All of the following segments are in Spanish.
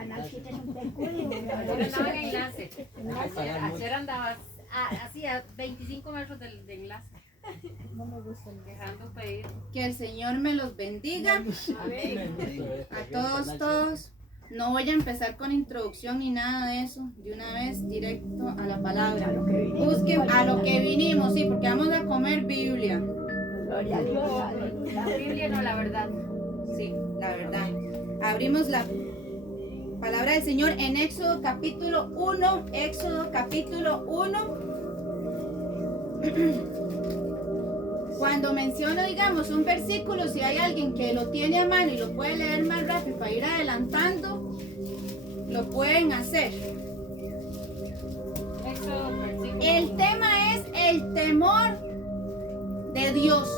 Ayer andaba en enlace. Ayer andaba hacía 25 metros de enlace. No me gusta. Dejando pedir. Que el Señor me los bendiga. A todos. No voy a empezar con introducción ni nada de eso. De una vez directo a la palabra. Busquen a lo que vinimos, sí, porque vamos a comer Biblia. Gloria a Dios. La Biblia no, la verdad. Sí, la verdad. Abrimos la palabra del Señor en Éxodo capítulo 1. Éxodo capítulo 1. Cuando menciono, digamos, un versículo, si hay alguien que lo tiene a mano y lo puede leer más rápido para ir adelantando, lo pueden hacer. El tema es el temor de Dios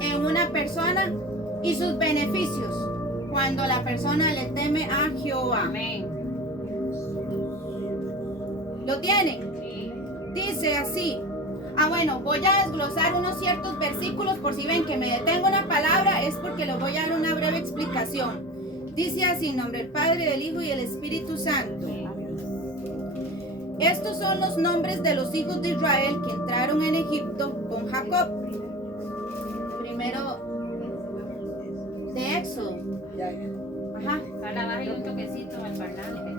en una persona y sus beneficios cuando la persona le teme a Jehová. Amén. ¿Lo tienen? Sí. Dice así. Bueno, voy a desglosar unos ciertos versículos por si ven que me detengo una palabra, es porque les voy a dar una breve explicación. Dice así, en nombre del Padre, del Hijo y del Espíritu Santo. Estos son los nombres de los hijos de Israel que entraron en Egipto con Jacob. Primero de Éxodo. Ajá. Para bajarle un toquecito al parlante.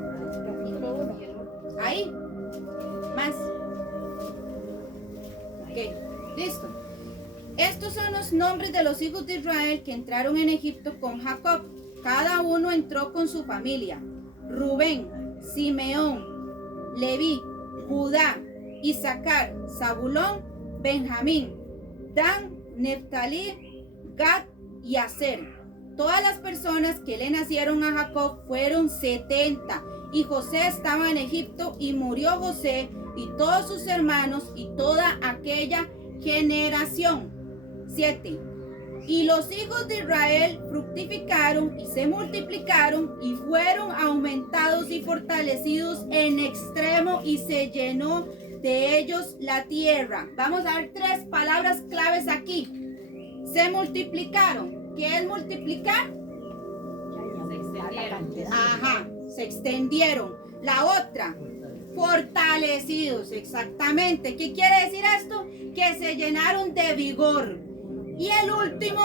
Ahí. Más. Ok, listo. Estos son los nombres de los hijos de Israel que entraron en Egipto con Jacob. Cada uno entró con su familia. Rubén, Simeón, Leví, Judá, Isaacar, Zabulón, Benjamín, Dan, Neftalí, Gad y Aser. Todas las personas que le nacieron a Jacob fueron 70. Y José estaba en Egipto y murió José y todos sus hermanos y toda aquella generación. 7. Y los hijos de Israel fructificaron y se multiplicaron y fueron aumentados y fortalecidos en extremo y se llenó de ellos la tierra. Vamos a ver 3 palabras claves aquí. Se multiplicaron. ¿Qué es multiplicar? Se extendieron. Ajá, se extendieron. La otra, fortalecidos, exactamente. ¿Qué quiere decir esto? Que se llenaron de vigor. Y el último,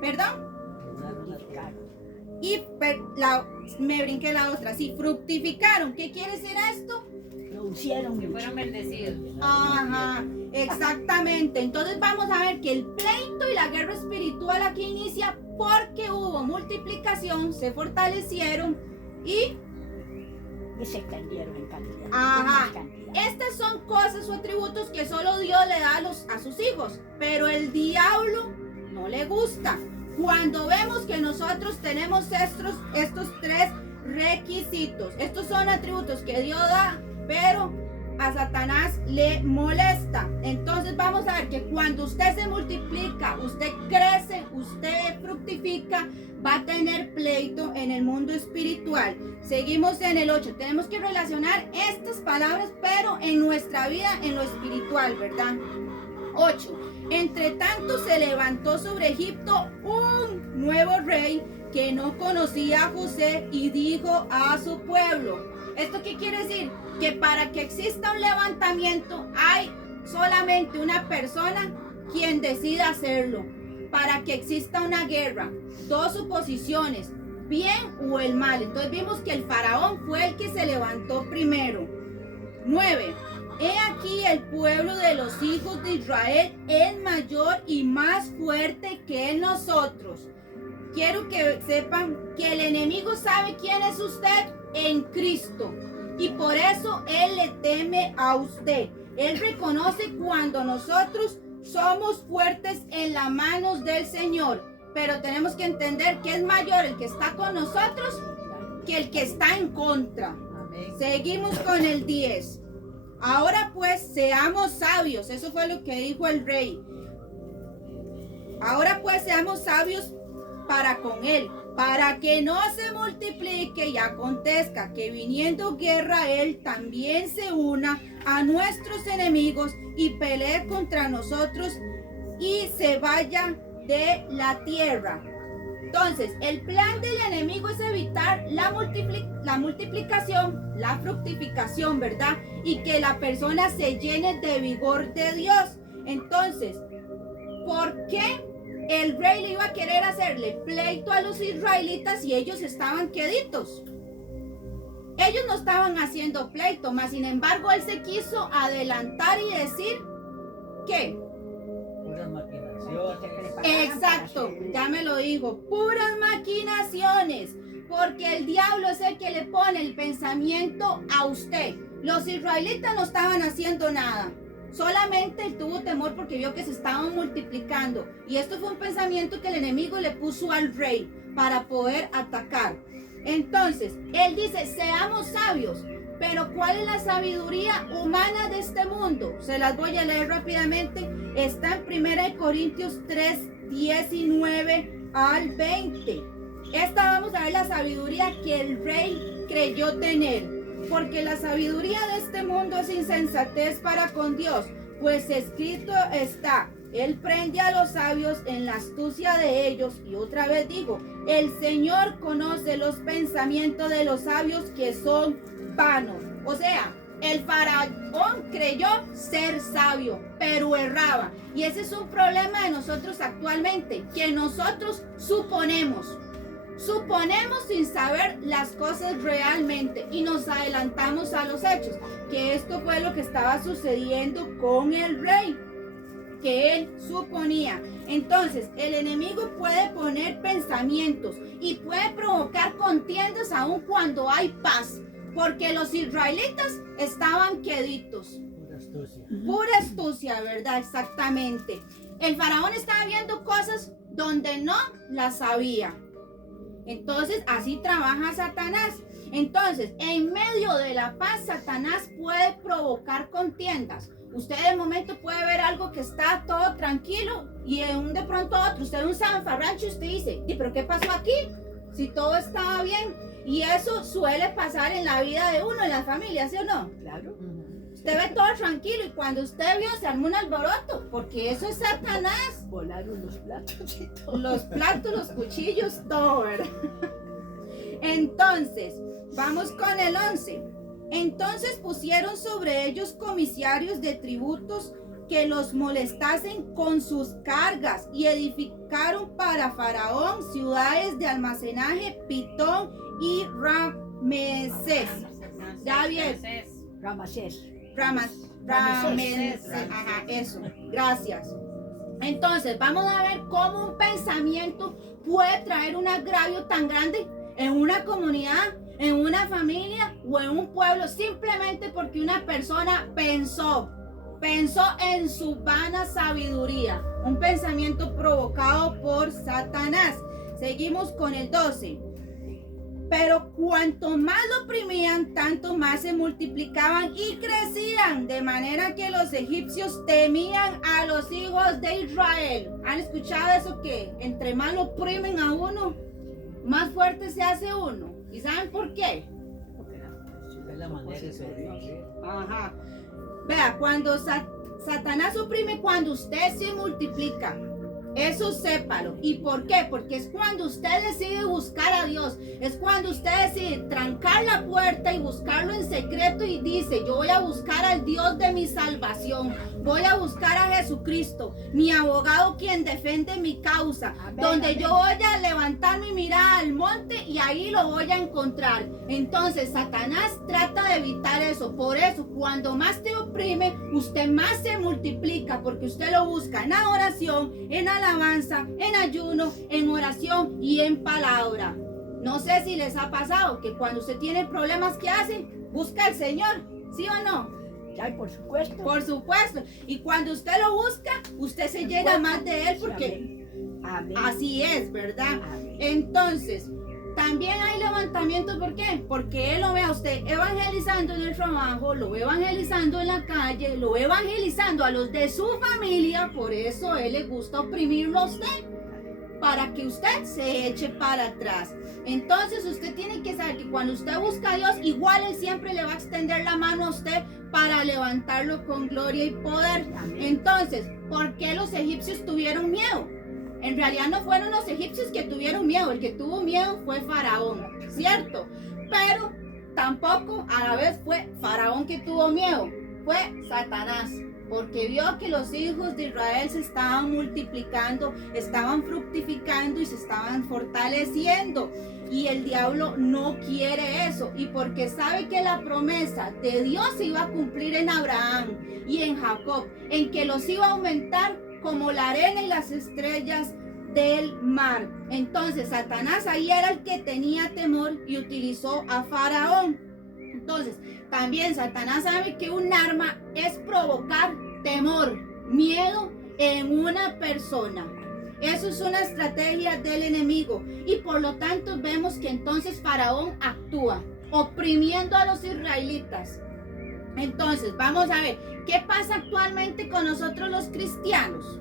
perdón, y me brinqué la otra, sí, fructificaron. ¿Qué quiere decir esto? Producieron. Que fueron bendecidos. Ajá, exactamente. Entonces vamos a ver que el pleito y la guerra espiritual aquí inicia porque hubo multiplicación, se fortalecieron y se extendieron en cantidad. ajá. Estas son cosas o atributos que solo Dios le da a sus hijos, pero el diablo no le gusta. Cuando vemos que nosotros tenemos estos 3 requisitos, estos son atributos que Dios da, pero a Satanás le molesta. Entonces vamos a ver que cuando usted se multiplica, usted crece, usted fructifica, va a tener pleito en el mundo espiritual. Seguimos en el 8. Tenemos que relacionar estas palabras, pero en nuestra vida, en lo espiritual, ¿verdad? 8. Entre tanto se levantó sobre Egipto un nuevo rey que no conocía a José y dijo a su pueblo. ¿Esto qué quiere decir? Que para que exista un levantamiento hay solamente una persona quien decida hacerlo. Para que exista una guerra, 2 suposiciones, bien o el mal. Entonces vimos que el faraón fue el que se levantó primero. 9. He aquí el pueblo de los hijos de Israel es mayor y más fuerte que nosotros. Quiero que sepan que el enemigo sabe quién es usted en Cristo. Y por eso él le teme a usted. Él reconoce cuando nosotros somos fuertes en las manos del Señor. Pero tenemos que entender que es mayor el que está con nosotros que el que está en contra. Amén. Seguimos con el 10. Ahora pues seamos sabios. Eso fue lo que dijo el rey. Ahora pues seamos sabios para con él, para que no se multiplique y acontezca que viniendo guerra él también se una a nuestros enemigos y pelee contra nosotros y se vaya de la tierra. Entonces, el plan del enemigo es evitar la multiplicación, la fructificación, ¿verdad? Y que la persona se llene de vigor de Dios. Entonces, ¿por qué el rey le iba a querer hacerle pleito a los israelitas si ellos estaban queditos? Ellos no estaban haciendo pleito, mas sin embargo él se quiso adelantar y decir que Puras maquinaciones. exacto, ya me lo dijo, puras maquinaciones, porque el diablo es el que le pone el pensamiento a usted. Los israelitas no estaban haciendo nada, solamente él tuvo temor porque vio que se estaban multiplicando, y esto fue un pensamiento que el enemigo le puso al rey para poder atacar. Entonces, él dice, seamos sabios. Pero ¿cuál es la sabiduría humana de este mundo? Se las voy a leer rápidamente. Está en 1 Corintios 3, 19 al 20. Esta vamos a ver la sabiduría que el rey creyó tener. Porque la sabiduría de este mundo es insensatez para con Dios. Pues escrito está, Él prende a los sabios en la astucia de ellos. Y otra vez digo, el Señor conoce los pensamientos de los sabios que son vanos. O sea, el faraón creyó ser sabio, pero erraba. Y ese es un problema de nosotros actualmente, que nosotros suponemos sin saber las cosas realmente y nos adelantamos a los hechos, que esto fue lo que estaba sucediendo con el rey, que él suponía. Entonces, el enemigo puede poner pensamientos y puede provocar contiendas aun cuando hay paz, porque los israelitas estaban queditos. Pura astucia. Pura astucia, ¿verdad? Exactamente. El faraón estaba viendo cosas donde no las sabía. Entonces, así trabaja Satanás. Entonces, en medio de la paz, Satanás puede provocar contiendas. Usted de momento puede ver algo que está todo tranquilo y de pronto otro, usted ve un zafarrancho y usted dice, ¿y pero qué pasó aquí? Si todo estaba bien. Y eso suele pasar en la vida de uno, en la familia, ¿sí o no? Claro. Usted ve todo tranquilo y cuando usted vio se armó un alboroto, porque eso es Satanás. Volaron los platos y todo. Los platos, los cuchillos, todo, ¿verdad? Entonces, vamos con el 11. Entonces pusieron sobre ellos comisarios de tributos que los molestasen con sus cargas y edificaron para Faraón ciudades de almacenaje, Pitón y Ramesés. Ya bien. Ramasés. Ramesés. Ajá, eso. Gracias. Entonces, vamos a ver cómo un pensamiento puede traer un agravio tan grande en una comunidad, en una familia o en un pueblo, simplemente porque una persona pensó en su vana sabiduría, un pensamiento provocado por Satanás. Seguimos con el 12. Pero cuanto más lo oprimían, tanto más se multiplicaban y crecían, de manera que los egipcios temían a los hijos de Israel. ¿Han escuchado eso que entre más lo oprimen a uno, más fuerte se hace uno? ¿Y saben por qué? Es la manera de sobrevivir. Ajá. Vea, cuando Satanás oprime, cuando usted se multiplica. Eso sépalo. ¿Y por qué? Porque es cuando usted decide buscar a Dios. Es cuando usted decide trancar la puerta y buscarlo en secreto y dice, yo voy a buscar al Dios de mi salvación. Voy a buscar a Jesucristo, mi abogado quien defiende mi causa. Amén, donde amén. yo voy a levantar mi mirada al monte y ahí lo voy a encontrar. Entonces Satanás trata de evitar eso. Por eso cuando más te oprime, usted más se multiplica, porque usted lo busca en adoración, en alabanza, en ayuno, en oración y en palabra. No sé si les ha pasado que cuando usted tiene problemas, ¿qué hace? Busca al Señor, ¿sí o no? Ay, por supuesto. Por supuesto. Y cuando usted lo busca, usted se llena más de él, porque Amén. así es, ¿verdad? Amén. Entonces, también hay levantamientos, ¿por qué? Porque él lo ve a usted evangelizando en el trabajo, lo ve evangelizando en la calle, lo ve evangelizando a los de su familia, por eso él le gusta oprimirlo a usted, para que usted se eche para atrás. Entonces usted tiene que saber que cuando usted busca a Dios, igual él siempre le va a extender la mano a usted para levantarlo con gloria y poder. Amén. Entonces, ¿por qué los egipcios tuvieron miedo? En realidad no fueron los egipcios que tuvieron miedo, el que tuvo miedo fue Faraón, ¿cierto? Pero tampoco a la vez fue Faraón que tuvo miedo, fue Satanás, porque vio que los hijos de Israel se estaban multiplicando, estaban fructificando y se estaban fortaleciendo. Y el diablo no quiere eso, y porque sabe que la promesa de Dios se iba a cumplir en Abraham y en Jacob, en que los iba a aumentar como la arena y las estrellas del mar. Entonces Satanás ahí era el que tenía temor y utilizó a Faraón. Entonces también Satanás sabe que un arma es provocar temor, miedo en una persona. Eso es una estrategia del enemigo, y por lo tanto vemos que entonces Faraón actúa oprimiendo a los israelitas. Entonces vamos a ver qué pasa actualmente con nosotros los cristianos.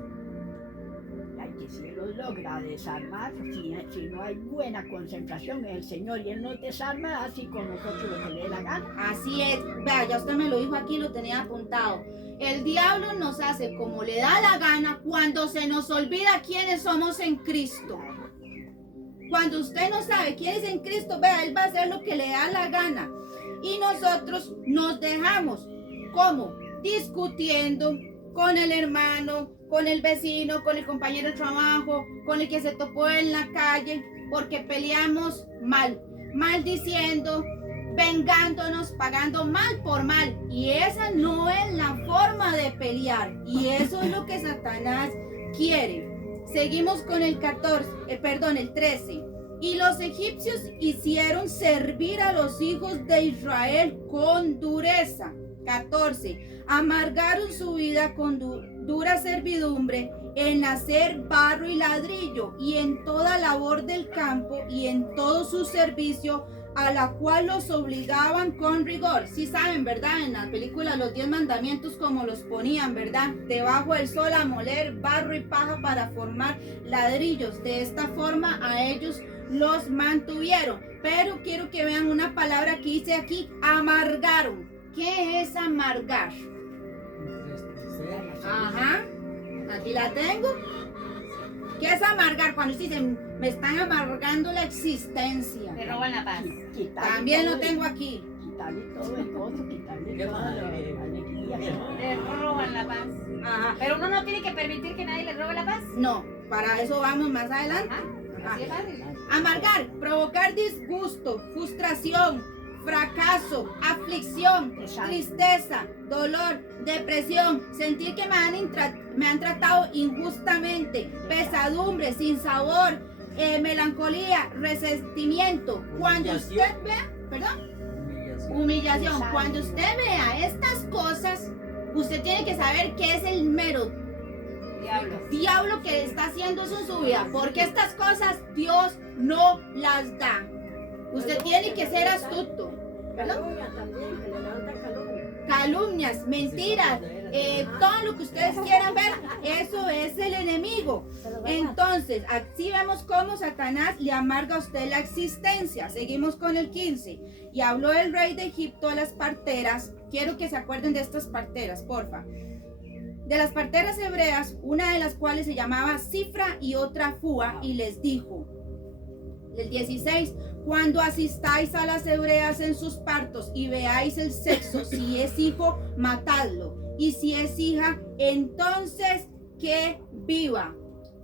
Hay que si Él los logra desarmar, si no hay buena concentración en el Señor y Él nos desarma, así con nosotros lo que le dé la gana. Así es, vea, ya usted me lo dijo aquí, lo tenía apuntado. El diablo nos hace como le da la gana cuando se nos olvida quiénes somos en Cristo. Cuando usted no sabe quién es en Cristo, vea, Él va a hacer lo que le da la gana. Y nosotros nos dejamos, ¿cómo? Discutiendo con el hermano, con el vecino, con el compañero de trabajo, con el que se topó en la calle, porque peleamos mal, maldiciendo, vengándonos, pagando mal por mal. Y esa no es la forma de pelear. Y eso es lo que Satanás quiere. Seguimos con el 13. Y los egipcios hicieron servir a los hijos de Israel con dureza. 14. Amargaron su vida con dura servidumbre en hacer barro y ladrillo y en toda labor del campo y en todo su servicio, a la cual los obligaban con rigor. Sí saben, ¿verdad? En la película Los 10 Mandamientos, como los ponían, ¿verdad? Debajo del sol a moler barro y paja para formar ladrillos. De esta forma a ellos los mantuvieron. Pero quiero que vean una palabra que dice aquí, amargaron. ¿Qué es amargar? Ajá, aquí la tengo. ¿Qué es amargar? Cuando se dice, me están amargando la existencia. Me roban la paz. También lo tengo aquí. Quitarle todo el gozo, quitarle Qué toda la madre. alegría. Le roban la paz. Ajá. Pero uno no tiene que permitir que nadie le robe la paz. No, para eso vamos más adelante. Ajá, así es fácil. Amargar, provocar disgusto, frustración, fracaso, aflicción, Exacto. tristeza, dolor, depresión, sentir que me han tratado injustamente, pesadumbre, sin sabor, melancolía, resentimiento. Cuando usted vea, perdón, humillación. Cuando usted vea estas cosas, usted tiene que saber qué es el mero diablo que está haciendo eso en su vida, porque estas cosas Dios no las da. Usted tiene que ser astuto. Calumnia también, que le levanta calumnia. Calumnias, mentiras, todo lo que ustedes quieran ver, eso es el enemigo. Entonces, así vemos cómo Satanás le amarga a usted la existencia. Seguimos con el 15. Y habló el rey de Egipto a las parteras. Quiero que se acuerden de estas parteras, porfa. De las parteras hebreas, una de las cuales se llamaba Cifra y otra Fua, y les dijo, el 16, cuando asistáis a las hebreas en sus partos y veáis el sexo, si es hijo, matadlo, y si es hija, entonces que viva.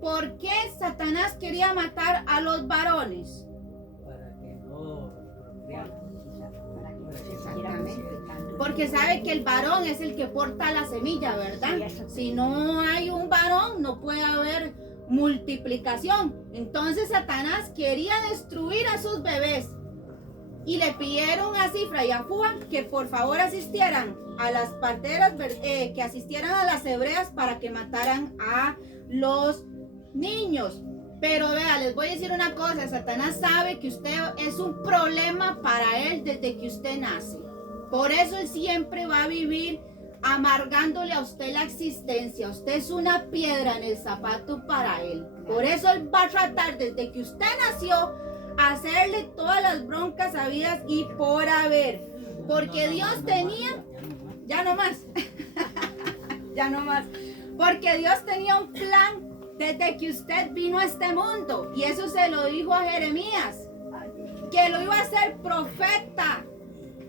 ¿Por qué Satanás quería matar a los varones? Para que no procrearan. Para que no se siguiera multiplicando. Porque sabe que el varón es el que porta la semilla, ¿verdad? Sí, eso. Si no hay un varón, no puede haber multiplicación. Entonces Satanás quería destruir a sus bebés y le pidieron a Cifra y a Fua que por favor asistieran a las parteras, que asistieran a las hebreas para que mataran a los niños. Pero vea, les voy a decir una cosa, Satanás sabe que usted es un problema para él desde que usted nace. Por eso él siempre va a vivir amargándole a usted la existencia. Usted es una piedra en el zapato para él. Por eso él va a tratar desde que usted nació hacerle todas las broncas habidas y por haber. Porque Dios tenía, ya no más, ya no más. Porque Dios tenía un plan desde que usted vino a este mundo. Y eso se lo dijo a Jeremías, que lo iba a hacer profeta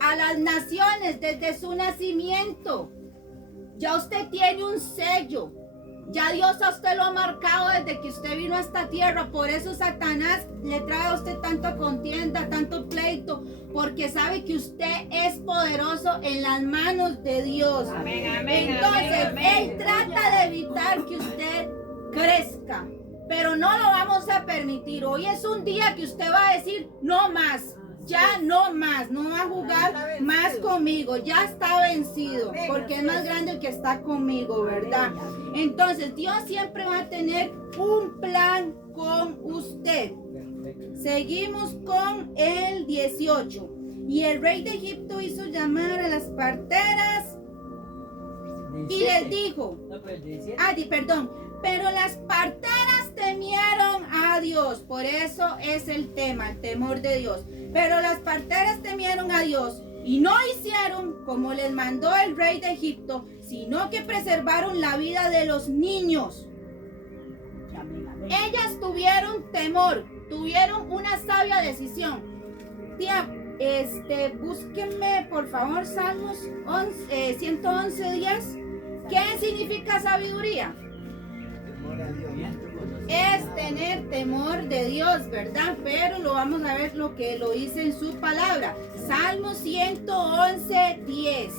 a las naciones desde su nacimiento. Ya usted tiene un sello. Ya Dios a usted lo ha marcado desde que usted vino a esta tierra. Por eso Satanás le trae a usted tanta contienda, tanto pleito, porque sabe que usted es poderoso en las manos de Dios. Amén, amén, Entonces, amén, amén. Él trata de evitar que usted crezca, pero no lo vamos a permitir. Hoy es un día que usted va a decir, no más. Ya no más, no va a jugar más conmigo, ya está vencido, porque es más grande el que está conmigo, ¿verdad? Entonces Dios siempre va a tener un plan con usted. Perfecto. Seguimos con el 18. Y el rey de Egipto hizo llamar a las parteras y les 17. dijo, No, pero el 17. perdón, pero las parteras temieron a Dios. Por eso es el tema, el temor de Dios. Pero las parteras temieron a Dios y no hicieron como les mandó el rey de Egipto, sino que preservaron la vida de los niños. Amén, amén. Ellas tuvieron temor, tuvieron una sabia decisión. Tía, búsquenme por favor Salmos 111:10. ¿Qué significa sabiduría? Es tener temor de Dios, ¿verdad? Pero lo vamos a ver lo que lo dice en su palabra. Salmo 111:10.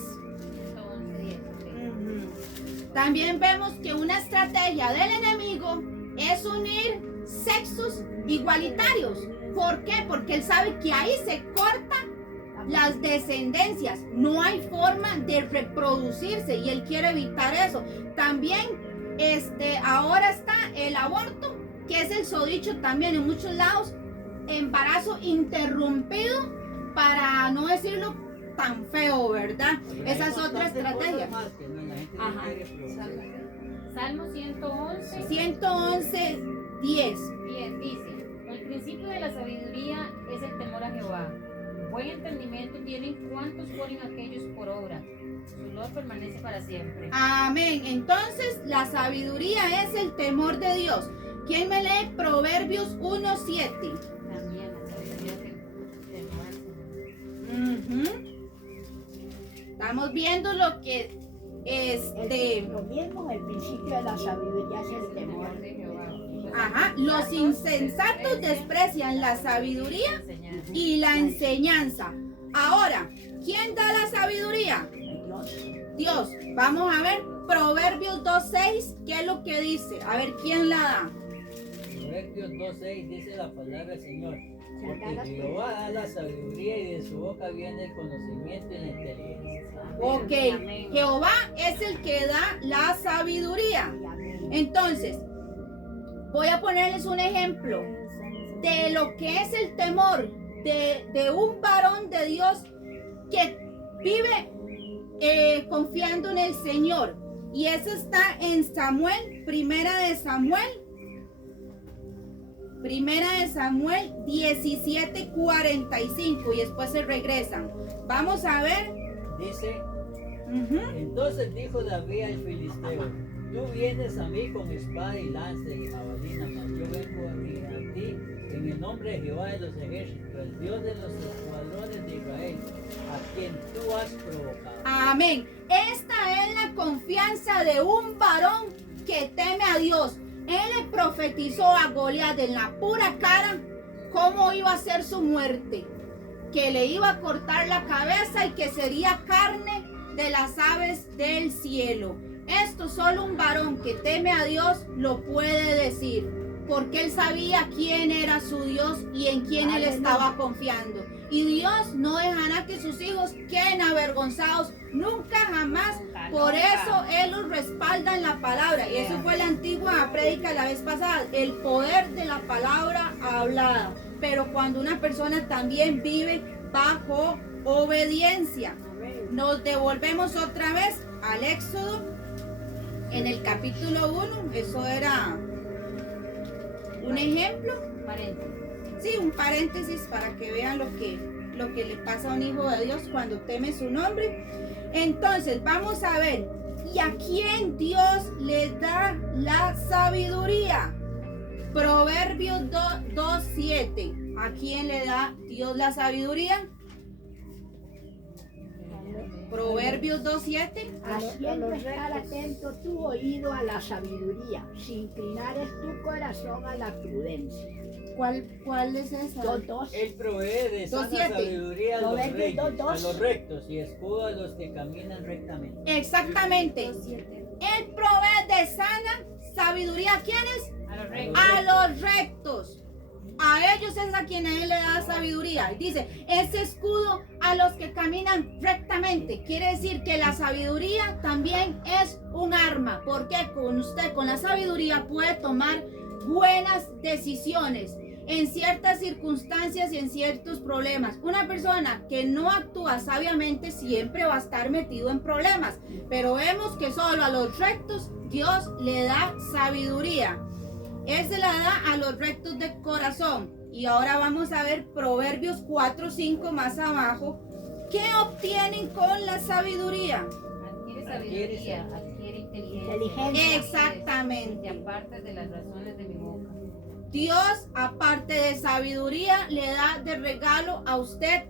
También vemos que una estrategia del enemigo es unir sexos igualitarios. ¿Por qué? Porque él sabe que ahí se cortan las descendencias. No hay forma de reproducirse y él quiere evitar eso. También ahora está el aborto, que es el sodicho también en muchos lados, embarazo interrumpido, para no decirlo tan feo, ¿verdad? Esa es otra estrategia. Ajá. Salmo 111, 111:10. 10 dice: el principio de la sabiduría es el temor a Jehová. Buen entendimiento tienen cuantos ponen aquellos por obra. Su loor permanece para siempre. Amén. Entonces, la sabiduría es el temor de Dios. ¿Quién me lee Proverbios 1:7? También la sabiduría es el temor al Señor. Estamos viendo lo que Lo mismo, el principio de la sabiduría es el temor. de Jehová. Ajá, los insensatos desprecian la sabiduría y la enseñanza. Ahora, ¿quién da la sabiduría? Dios. Vamos a ver Proverbios 2:6, ¿qué es lo que dice? A ver, ¿quién la da? Proverbios 2:6 dice la palabra del Señor. Porque Jehová da la sabiduría y de su boca viene el conocimiento y la inteligencia. Ok, Jehová es el que da la sabiduría. Entonces, voy a ponerles un ejemplo de lo que es el temor de un varón de Dios que vive confiando en el Señor. Y eso está en Samuel, Primera de Samuel 17:45, y después se regresan. Vamos a ver. Dice, entonces dijo David al filisteo: tú vienes a mí con espada y lanza y jabalina, mas yo vengo a ti en el nombre de Jehová de los ejércitos, el Dios de los escuadrones de Israel, a quien tú has provocado. Amén. Esta es la confianza de un varón que teme a Dios. Él le profetizó a Goliat en la pura cara cómo iba a ser su muerte, que le iba a cortar la cabeza y que sería carne de las aves del cielo. Esto solo un varón que teme a Dios lo puede decir, porque él sabía quién era su Dios y en quién él estaba confiando. Y Dios no dejará que sus hijos queden avergonzados nunca, jamás. Por eso Él los respalda en la palabra. Y eso fue la antigua prédica la vez pasada, el poder de la palabra hablada. Pero cuando una persona también vive bajo obediencia. Nos devolvemos otra vez al Éxodo en el capítulo 1. Eso era un ejemplo. Paréntesis. Sí, un paréntesis para que vean lo que le pasa a un hijo de Dios cuando teme su nombre. Entonces, vamos a ver. ¿Y a quién Dios le da la sabiduría? Proverbios 2:7. ¿A quién le da Dios la sabiduría? Proverbios 2:7. Haciendo estar atento tu oído a la sabiduría, si inclinares tu corazón a la prudencia. ¿Cuál es esa? 2:2. Él provee de sana 2:7. sabiduría a los Proverbios reyes, 2:2. a los rectos, y escudo a los que caminan rectamente. Exactamente. Él provee de sana sabiduría. ¿A quiénes? A los reyes. A los rectos. A ellos es a quienes Él le da sabiduría. Y dice, ese escudo a los que caminan rectamente. Quiere decir que la sabiduría también es un arma. Porque con usted, con la sabiduría, puede tomar buenas decisiones en ciertas circunstancias y en ciertos problemas. Una persona que no actúa sabiamente siempre va a estar metido en problemas. Pero vemos que solo a los rectos Dios le da sabiduría. Él se la da a los rectos de corazón. Y ahora vamos a ver Proverbios 4:5 más abajo. ¿Qué obtienen con la sabiduría? Adquiere sabiduría, adquiere inteligencia. Inteligencia. Exactamente. Te apartes de las razones de mi boca. Dios, aparte de sabiduría, le da de regalo a usted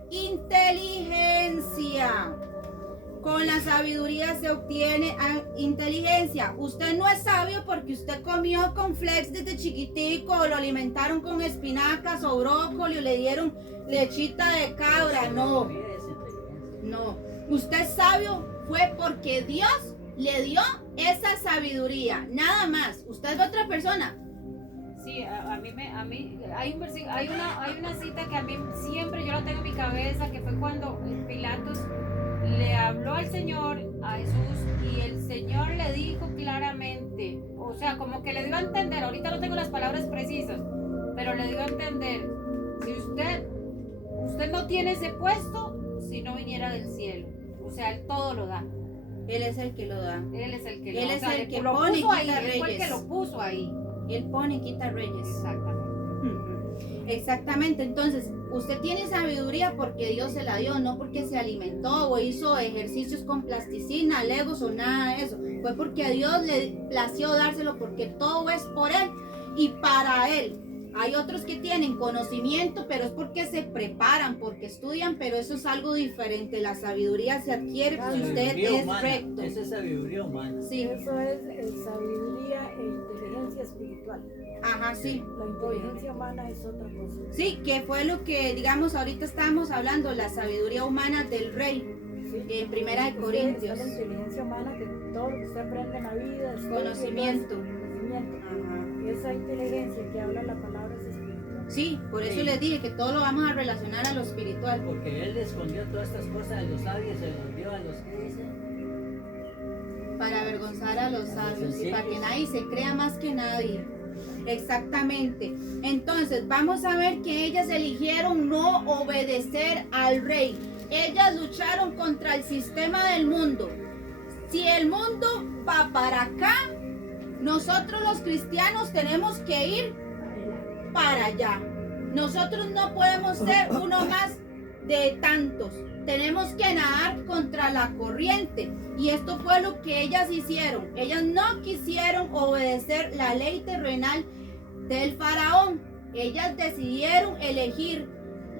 inteligencia. Con la sabiduría se obtiene inteligencia. Usted no es sabio porque usted comió cornflakes desde chiquitico, o lo alimentaron con espinacas o brócoli, o le dieron lechita de cabra. No, Sabiduría es inteligencia. no. Usted es sabio fue porque Dios le dio esa sabiduría. Nada más. Usted es otra persona. Sí, a mí hay una cita que a mí siempre yo la tengo en mi cabeza, que fue cuando Pilatos le habló al Señor, a Jesús, y el Señor le dijo claramente, o sea, como que le dio a entender, ahorita no tengo las palabras precisas, pero le dio a entender, si usted no tiene ese puesto, si no viniera del cielo, o sea, Él todo lo da, Él es el que lo da. Él es el que lo, Él es o sea, el que lo pone y puso ahí, quita Él fue el que reyes. lo puso ahí, Él pone y quita reyes. exactamente. Exactamente, entonces usted tiene sabiduría porque Dios se la dio, no porque se alimentó o hizo ejercicios con plasticina, legos o nada de eso. Fue porque a Dios le plació dárselo, porque todo es por Él y para Él. Hay otros que tienen conocimiento, pero es porque se preparan, porque estudian, pero eso es algo diferente. La sabiduría se adquiere si usted Sabiduría es humana, recto. esa es sabiduría humana. Sí, Eso es sabiduría e inteligencia espiritual. ajá, sí. La inteligencia humana es otra cosa. Sí, que fue lo que, digamos, ahorita estábamos hablando, la sabiduría humana del rey, ¿Sí? en Primera de Usted Corintios. está la inteligencia humana, que todo lo que usted aprende en la vida, estudia, Conocimiento. conocimiento. Ajá. Esa inteligencia que habla la palabra es espiritual. Sí, por eso Sí. les dije que todo lo vamos a relacionar a lo espiritual. Porque Él escondió todas estas cosas a los sabios, se los dio a los que dicen. Para avergonzar a los A los sabios y para que sencillos. nadie se crea más que nadie. Exactamente. Entonces, vamos a ver que ellas eligieron no obedecer al rey. Ellas lucharon contra el sistema del mundo. Si el mundo va para acá, nosotros los cristianos tenemos que ir para allá. Nosotros no podemos ser uno más de tantos. Tenemos que nadar contra la corriente. Y esto fue lo que ellas hicieron. Ellas no quisieron obedecer la ley terrenal del faraón. Ellas decidieron elegir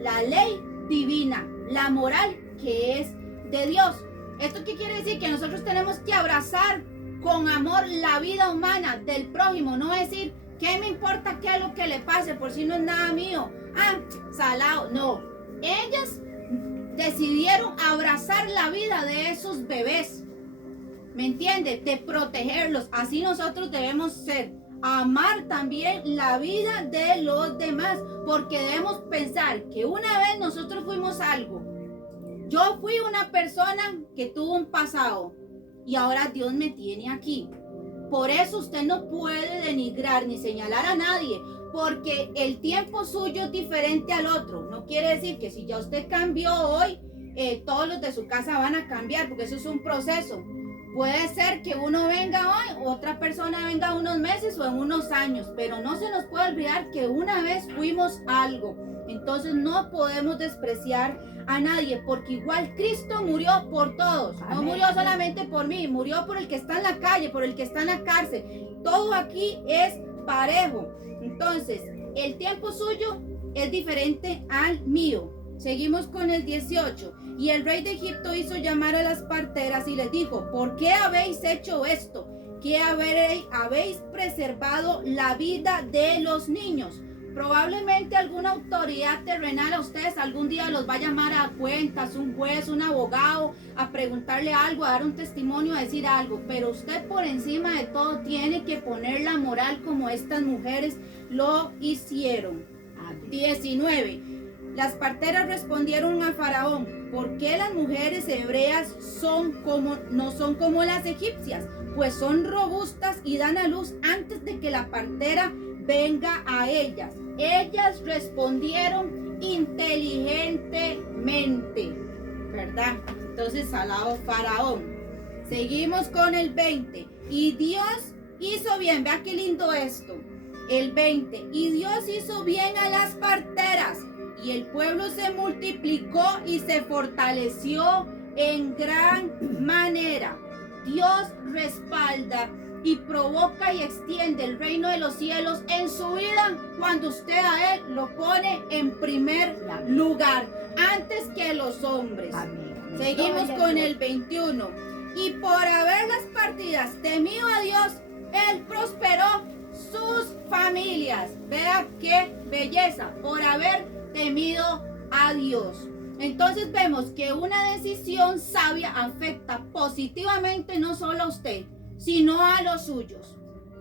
la ley divina, la moral que es de Dios. ¿Esto qué quiere decir? Que nosotros tenemos que abrazar con amor la vida humana del prójimo. No decir, ¿qué me importa qué es lo que le pase? Por si no es nada mío. Ah, salado. No. Ellas decidieron abrazar la vida de esos bebés. ¿Me entiende? De protegerlos. Así nosotros debemos ser. Amar también la vida de los demás. Porque debemos pensar que una vez nosotros fuimos algo. Yo fui una persona que tuvo un pasado. Y ahora Dios me tiene aquí. Por eso usted no puede denigrar ni señalar a nadie. Porque el tiempo suyo es diferente al otro. No quiere decir que si ya usted cambió hoy, todos los de su casa van a cambiar. Porque eso es un proceso. Puede ser que uno venga hoy, otra persona venga unos meses o en unos años, pero no se nos puede olvidar que una vez fuimos algo. Entonces no podemos despreciar a nadie, porque igual Cristo murió por todos. No Amén. murió solamente por mí, murió por el que está en la calle, por el que está en la cárcel. Todo aquí es parejo. Entonces, el tiempo suyo es diferente al mío. Seguimos con el 18. Y el rey de Egipto hizo llamar a las parteras y les dijo: ¿por qué habéis hecho esto? ¿Qué habéis preservado la vida de los niños? Probablemente alguna autoridad terrenal a ustedes algún día los va a llamar a cuentas, un juez, un abogado, a preguntarle algo, a dar un testimonio, a decir algo. Pero usted por encima de todo tiene que poner la moral como estas mujeres lo hicieron. Amén. 19. Las parteras respondieron a Faraón: ¿por qué las mujeres hebreas no son como las egipcias? Pues son robustas y dan a luz antes de que la partera venga a ellas. Ellas respondieron inteligentemente, ¿verdad? Entonces, alabó Faraón. Seguimos con el 20. Y Dios hizo bien, vea qué lindo esto. El 20. Y Dios hizo bien a las parteras, y el pueblo se multiplicó y se fortaleció en gran manera. Dios respalda y provoca y extiende el reino de los cielos en su vida cuando usted a él lo pone en primer lugar, antes que los hombres. Amén. Seguimos Gloria a con Dios. el 21. Y por haberlas partidas temido a Dios, él prosperó sus familias. Vea qué belleza, por haber temido a Dios. Entonces vemos que una decisión sabia afecta positivamente no solo a usted, sino a los suyos.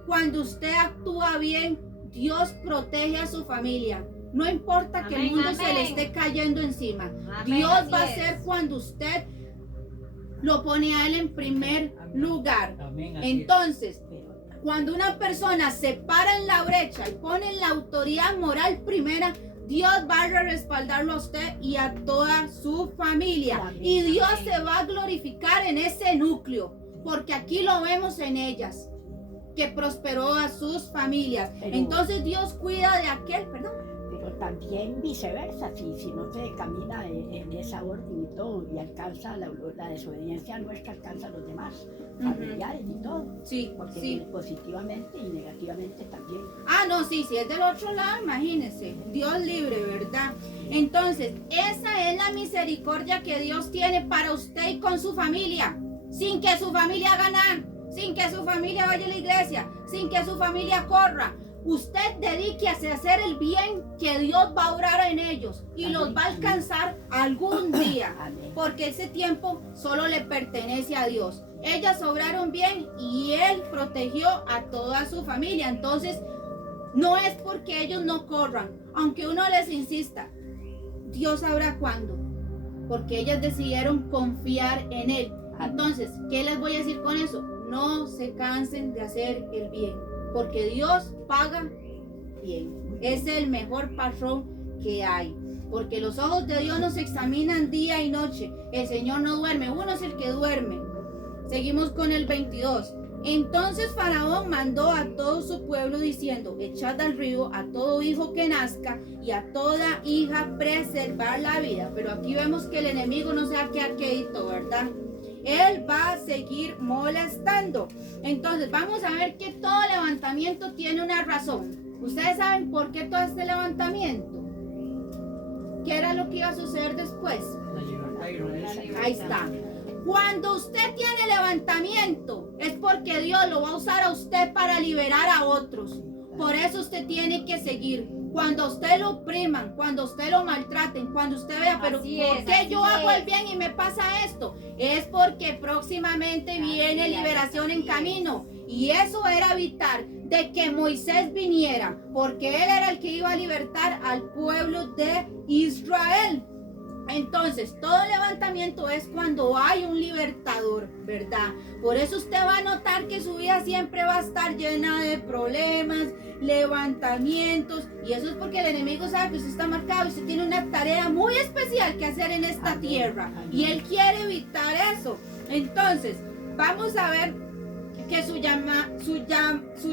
Cuando usted actúa bien, Dios protege a su familia. No importa que el Amén, mundo se le amén. esté cayendo encima. Amén, Dios así va a es. hacer cuando usted lo pone a él en primer lugar. Amén. Así es. Entonces, cuando una persona se para en la brecha y pone la autoridad moral primera, Dios va a respaldarlo a usted y a toda su familia. Amén. Y Dios Amén. se va a glorificar en ese núcleo, porque aquí lo vemos en ellas, que prosperó a sus familias. Pero- Entonces Dios cuida de aquel, perdón. Pero también viceversa, si no se camina en esa orden y todo, y alcanza la desobediencia nuestra, alcanza a los demás, familiares y todo. Sí, Porque sí. positivamente y negativamente también. Ah, no, sí, si es del otro lado, imagínense. Dios libre, ¿verdad? Entonces, esa es la misericordia que Dios tiene para usted y con su familia. Sin que su familia haga nada, sin que su familia vaya a la iglesia, sin que su familia corra. Usted dedíquese a hacer el bien que Dios va a obrar en ellos y los va a alcanzar algún día. Amén. Porque ese tiempo solo le pertenece a Dios. Ellas obraron bien y Él protegió a toda su familia. Entonces, no es porque ellos no corran, aunque uno les insista. Dios sabrá cuándo, porque ellas decidieron confiar en Él. Entonces, ¿qué les voy a decir con eso? No se cansen de hacer el bien, porque Dios paga bien. Es el mejor patrón que hay. Porque los ojos de Dios nos examinan día y noche. El Señor no duerme, uno es el que duerme. Seguimos con el 22. Entonces Faraón mandó a todo su pueblo diciendo: echad al río a todo hijo que nazca y a toda hija preservar la vida. Pero aquí vemos que el enemigo no se va a quedar quedito, ¿verdad? Él va a seguir molestando. Entonces vamos a ver que todo levantamiento tiene una razón. ¿Ustedes saben por qué todo este levantamiento? ¿Qué era lo que iba a suceder después? La libertad y la Ahí está. Cuando usted tiene levantamiento, es porque Dios lo va a usar a usted para liberar a otros. Por eso usted tiene que seguir. Cuando usted lo opriman, cuando usted lo maltraten, cuando usted vea, pero Así ¿por es, qué así yo hago es. el bien y me pasa esto? Es porque próximamente viene Así es, liberación en así es. camino. Y eso era evitar de que Moisés viniera, porque él era el que iba a libertar al pueblo de Israel. Entonces, todo levantamiento es cuando hay un libertador, ¿verdad? Por eso usted va a notar que su vida siempre va a estar llena de problemas, levantamientos, y eso es porque el enemigo sabe que usted está marcado y usted tiene una tarea muy especial que hacer en esta Amén, tierra, amén. y él quiere evitar eso. Entonces, vamos a ver que su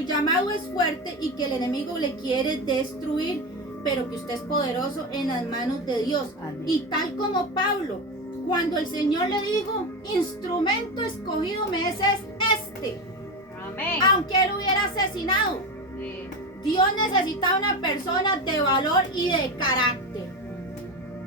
llamado es fuerte y que el enemigo le quiere destruir. pero que usted es poderoso en las manos de Dios. Amén. Y tal como Pablo, cuando el Señor le dijo, instrumento escogido me es este, Amén. aunque él hubiera asesinado, Sí. Dios necesitaba una persona de valor y de carácter,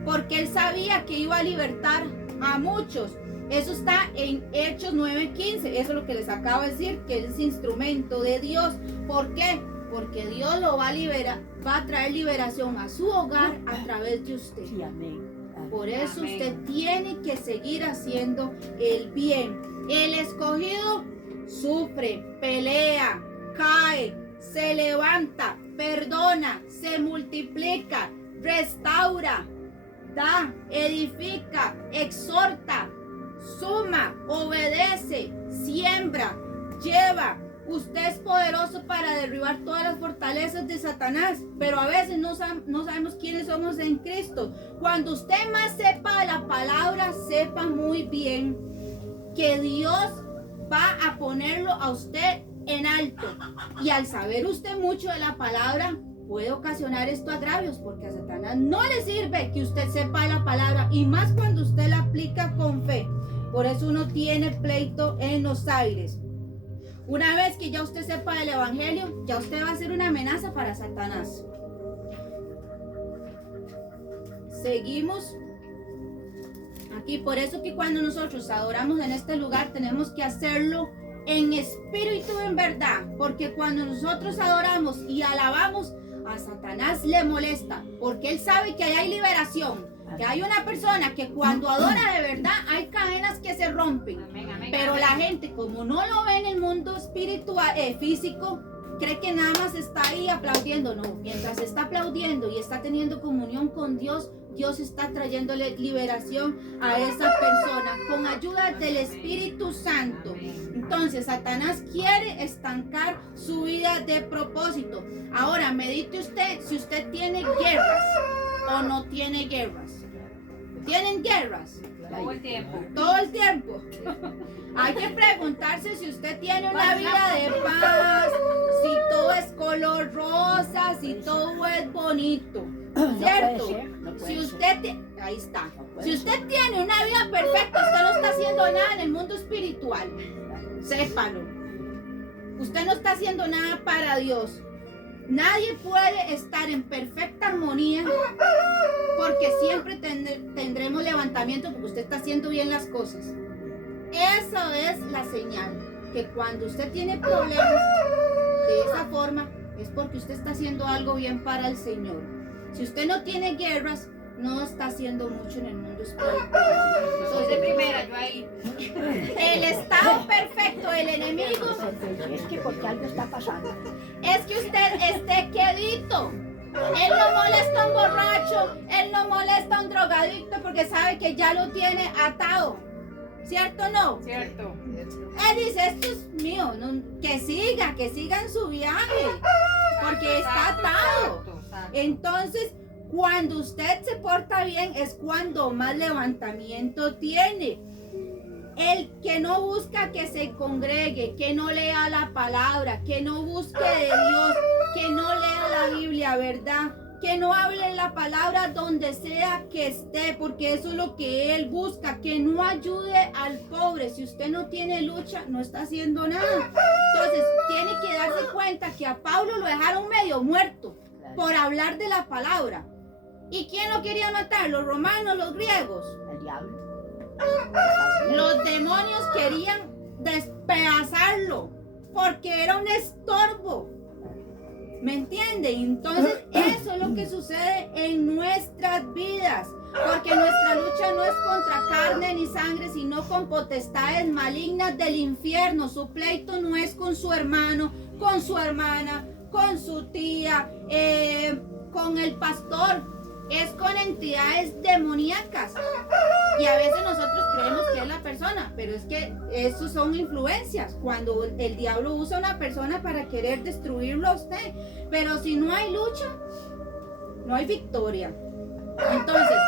porque él sabía que iba a libertar a muchos. Eso está en Hechos 9:15. Eso es lo que les acabo de decir, que él es instrumento de Dios. ¿Por qué? Porque Dios lo va a liberar, va a traer liberación a su hogar a través de usted. Sí, amén. Amén. Por eso Amén. usted tiene que seguir haciendo el bien. El escogido sufre, pelea, cae, se levanta, perdona, se multiplica, restaura, da, edifica, exhorta, suma, obedece, siembra, lleva. Usted es poderoso para derribar todas las fortalezas de Satanás, pero a veces no sabemos quiénes somos en Cristo. Cuando usted más sepa de la palabra, sepa muy bien que Dios va a ponerlo a usted en alto. Y al saber usted mucho de la palabra, puede ocasionar esto agravios, porque a Satanás no le sirve que usted sepa de la palabra, y más cuando usted la aplica con fe. Por eso uno tiene pleito en los aires. Una vez que ya usted sepa del evangelio, ya usted va a ser una amenaza para Satanás. Seguimos aquí. Por eso que cuando nosotros adoramos en este lugar, tenemos que hacerlo en espíritu y en verdad. Porque cuando nosotros adoramos y alabamos, a Satanás le molesta. Porque él sabe que ahí hay liberación. Que hay una persona que cuando adora de verdad, hay cadenas que se rompen. Amén, amén, Pero amén. la gente, como no lo ve en el mundo espiritual, físico, cree que nada más está ahí aplaudiendo. No, mientras está aplaudiendo y está teniendo comunión con Dios, Dios está trayéndole liberación a esa persona con ayuda del Espíritu Santo. Entonces, Satanás quiere estancar su vida de propósito. Ahora, medite usted si usted tiene guerras o no tiene guerras. ¿Tienen guerras? Todo el tiempo. Todo el tiempo. Hay que preguntarse si usted tiene una vida de paz, si todo es color rosa, si todo es bonito. ¿Cierto? No puede Si ser. usted, ahí está. No puede Si usted tiene una vida perfecta, usted no está haciendo nada en el mundo espiritual. Sépalo. Usted no está haciendo nada para Dios. Nadie puede estar en perfecta armonía, porque siempre tendremos levantamiento, porque usted está haciendo bien las cosas. Esa es la señal, que cuando usted tiene problemas de esa forma, es porque usted está haciendo algo bien para el Señor. Si usted no tiene guerras, no está haciendo mucho en el mundo espiritual. Soy de primera, yo ahí. El estado perfecto del enemigo Es que porque algo está pasando. es que usted esté quedito. Él no molesta a un borracho, él no molesta a un drogadicto, porque sabe que ya lo tiene atado. ¿Cierto o no? Cierto. Él dice, esto es mío, que siga en su viaje, porque está atado. Exacto. Entonces, cuando usted se porta bien es cuando más levantamiento tiene. El que no busca que se congregue, que no lea la palabra, que no busque de Dios, que no lea la Biblia, ¿verdad? Que no hable la palabra donde sea que esté, porque eso es lo que él busca, que no ayude al pobre. Si usted no tiene lucha, no está haciendo nada. Entonces, tiene que darse cuenta que a Pablo lo dejaron medio muerto por hablar de la palabra. ¿Y quién lo quería matar? ¿Los romanos, los griegos? El diablo. Los demonios querían despedazarlo porque era un estorbo. ¿Me entiende? Entonces eso es lo que sucede en nuestras vidas. Porque nuestra lucha no es contra carne ni sangre, sino con potestades malignas del infierno. Su pleito no es con su hermano, con su hermana, con su tía, con el pastor. Es con entidades demoníacas. Y a veces nosotros creemos que es la persona, pero es que eso son influencias. Cuando el diablo usa a una persona para querer destruirlo a usted. Pero si no hay lucha, no hay victoria. Entonces,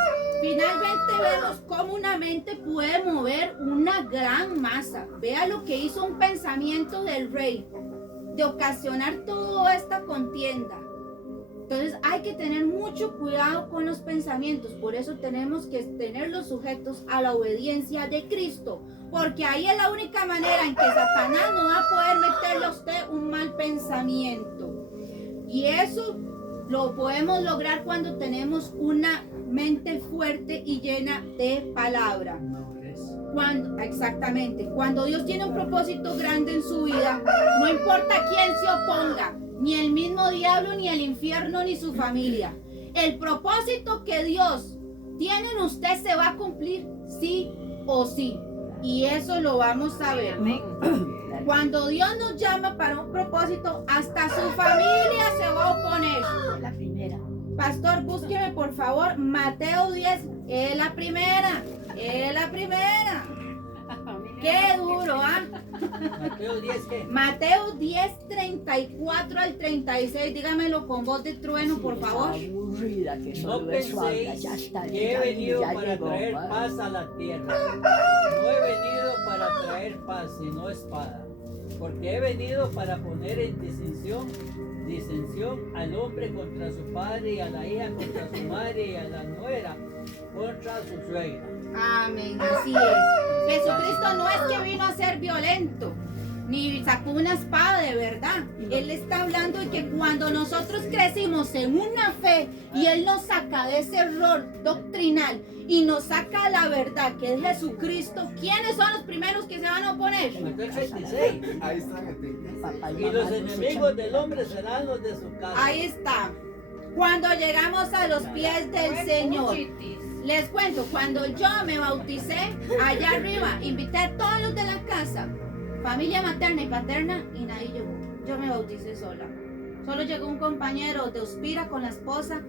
finalmente vemos cómo una mente puede mover una gran masa. Vea lo que hizo un pensamiento del rey, de ocasionar toda esta contienda. Entonces hay que tener mucho cuidado con los pensamientos, por eso tenemos que tenerlos sujetos a la obediencia de Cristo, porque ahí es la única manera en que Satanás no va a poder meterle a usted un mal pensamiento. Y eso lo podemos lograr cuando tenemos una mente fuerte y llena de palabra. Cuando Dios tiene un propósito grande en su vida, no importa quién se oponga, ni el mismo diablo, ni el infierno, ni su familia. El propósito que Dios tiene en usted se va a cumplir sí o sí. Y eso lo vamos a ver. Cuando Dios nos llama para un propósito, hasta su familia se va a oponer. La primera. Pastor, búsqueme por favor Mateo 10. Es la primera. Es la primera. Qué duro, ¿ah? Mateo 10, ¿qué? Mateo 10, 34 al 36. Dígamelo con voz de trueno, por favor. Aburrida que No solo eso habla, penséis ya está. que he ya venido ya para llegó, traer ¿va? paz a la tierra. No he venido para traer paz, sino espada. Porque he venido para poner en disensión al hombre contra su padre, y a la hija contra su madre, y a la nuera contra su suegra. Amén, así es. Jesucristo no es que vino a ser violento, ni sacó una espada de verdad. Él está hablando de que cuando nosotros crecimos en una fe y Él nos saca de ese error doctrinal y nos saca la verdad que es Jesucristo, ¿quiénes son los primeros que se van a oponer? Mateo 26. Ahí está, gente. Papá Y mamá los nos enemigos echan- del hombre serán los de su casa. Ahí está. Cuando llegamos a los pies del Señor. Les cuento, cuando yo me bauticé, allá arriba, invité a todos los de la casa, familia materna y paterna, y nadie llegó. Yo me bauticé sola. Solo llegó un compañero de Ospira con la esposa,